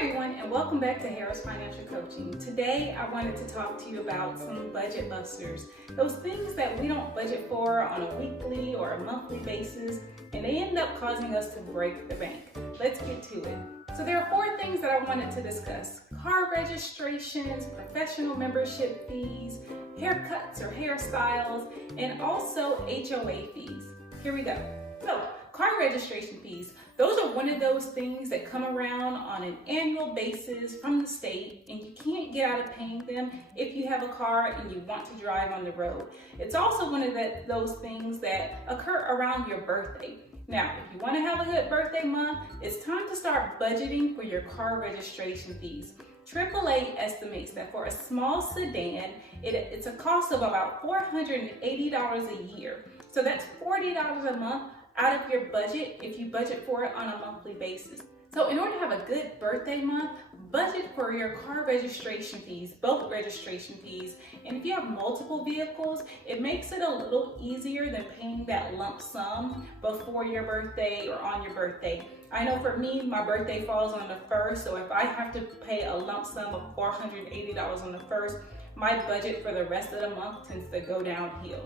everyone, and welcome back to Harris Financial Coaching. Today I wanted to talk to you about some budget busters, those things that we don't budget for on a weekly or a monthly basis, and they end up causing us to break the bank. Let's get to it. So there are 4 things that I wanted to discuss: car registrations, professional membership fees, haircuts or hairstyles, and also HOA fees. Here we go. So, car registration fees. Those are one of those things that come around on an annual basis from the state, and you can't get out of paying them if you have a car and you want to drive on the road. It's also one of those things that occur around your birthday. Now, if you want to have a good birthday month, it's time to start budgeting for your car registration fees. AAA estimates that for a small sedan, it's a cost of about $480 a year. So that's $40 a month out of your budget if you budget for it on a monthly basis. So in order to have a good birthday month, budget for your car registration fees, both registration fees. And if you have multiple vehicles, it makes it a little easier than paying that lump sum before your birthday or on your birthday. I know for me, my birthday falls on the 1st, so if I have to pay a lump sum of $480 on the 1st, my budget for the rest of the month tends to go downhill.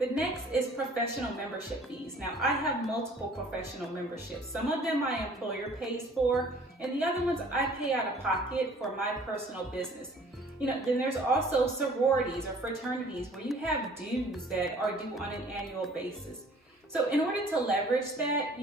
The next is professional membership fees. Now, I have multiple professional memberships. Some of them my employer pays for, and the other ones I pay out of pocket for my personal business. Then there's also sororities or fraternities where you have dues that are due on an annual basis. So in order to leverage that,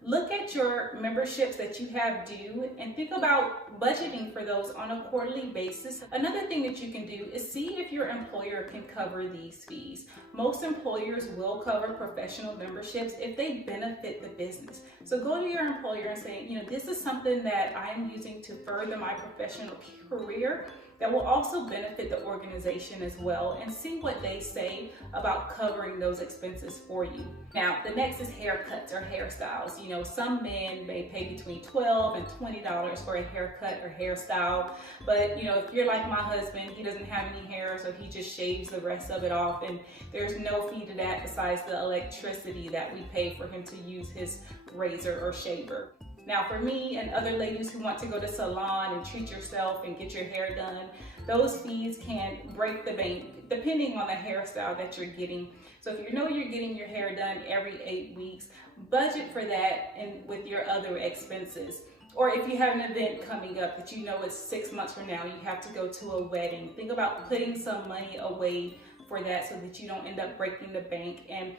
look at your memberships that you have due and think about budgeting for those on a quarterly basis. Another thing that you can do is see if your employer can cover these fees. Most employers will cover professional memberships if they benefit the business. So go to your employer and say, this is something that I'm using to further my professional career that will also benefit the organization as well, and see what they say about covering those expenses for you. Now, the next is haircuts or hairstyles. Some men may pay between $12 and $20 for a haircut or hairstyle, but if you're like my husband, he doesn't have any hair, so he just shaves the rest of it off, and there's no fee to that besides the electricity that we pay for him to use his razor or shaver. Now, for me and other ladies who want to go to salon and treat yourself and get your hair done, those fees can break the bank depending on the hairstyle that you're getting. So if you're getting your hair done every 8 weeks, budget for that and with your other expenses. Or if you have an event coming up that it's 6 months from now, you have to go to a wedding, think about putting some money away for that so that you don't end up breaking the bank and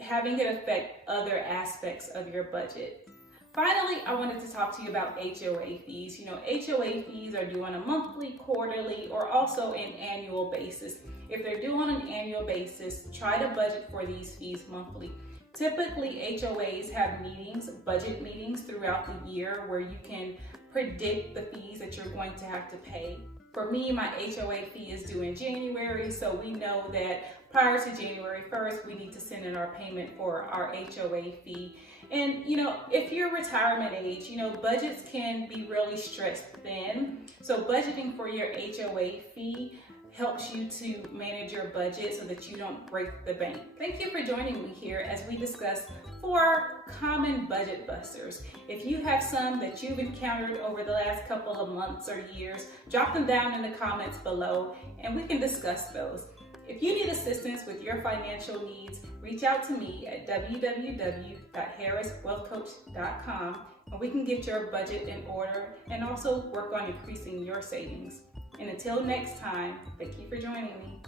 having it affect other aspects of your budget. Finally, I wanted to talk to you about HOA fees. HOA fees are due on a monthly, quarterly, or also an annual basis. If they're due on an annual basis, try to budget for these fees monthly. Typically, HOAs have budget meetings throughout the year where you can predict the fees that you're going to have to pay. For me, my HOA fee is due in January, so we know that prior to January 1st, we need to send in our payment for our HOA fee. And if you're retirement age, budgets can be really stretched thin. So budgeting for your HOA fee helps you to manage your budget so that you don't break the bank. Thank you for joining me here as we discuss 4 common budget busters. If you have some that you've encountered over the last couple of months or years, drop them down in the comments below and we can discuss those. If you need assistance with your financial needs, reach out to me at www.harriswealthcoach.com and we can get your budget in order and also work on increasing your savings. And until next time, thank you for joining me.